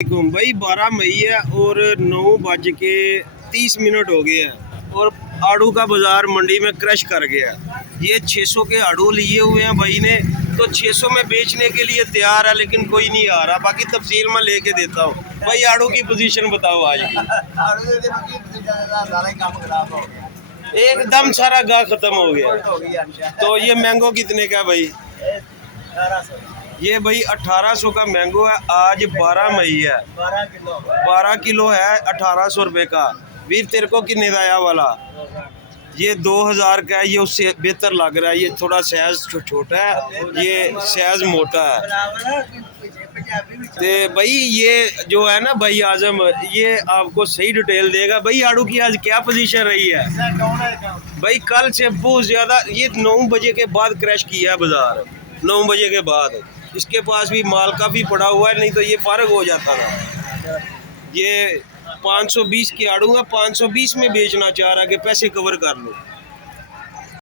भाई 12 मई है और 9:30 हो गए हैं और आड़ू का बाजार मंडी में क्रश कर गया। ये 600 के आड़ू लिए हुए हैं भाई ने, तो 600 में बेचने के लिए तैयार है, लेकिन कोई नहीं आ रहा। बाकी तफसील में लेके देता हूँ। भाई आड़ू की पोजीशन बताओ आज की। एकदम सारा गाह खत्म हो गया। तो ये मैंगो कितने का भाई? ये भाई 1800 का मैंगो है। आज 12 मई है, 12 किलो है 1800 रुपये का। वीर तेरे को कितने का आया वाला? ये 2000 का है। ये उससे बेहतर लग रहा है। ये थोड़ा साइज छोटा है, ये साइज मोटा है। तो भाई ये जो है ना भाई आजम, ये आपको सही डिटेल देगा। भाई आड़ू की आज क्या पोजीशन रही है? भाई कल से बहुत ज्यादा, ये 9 बजे के बाद क्रैश किया है बाजार। 9 बजे के बाद इसके पास भी माल काफ़ी पड़ा हुआ है, नहीं तो ये फारग हो जाता था। ये 520 के आड़ू है, 520 में बेचना चाह रहा है कि पैसे कवर कर लो।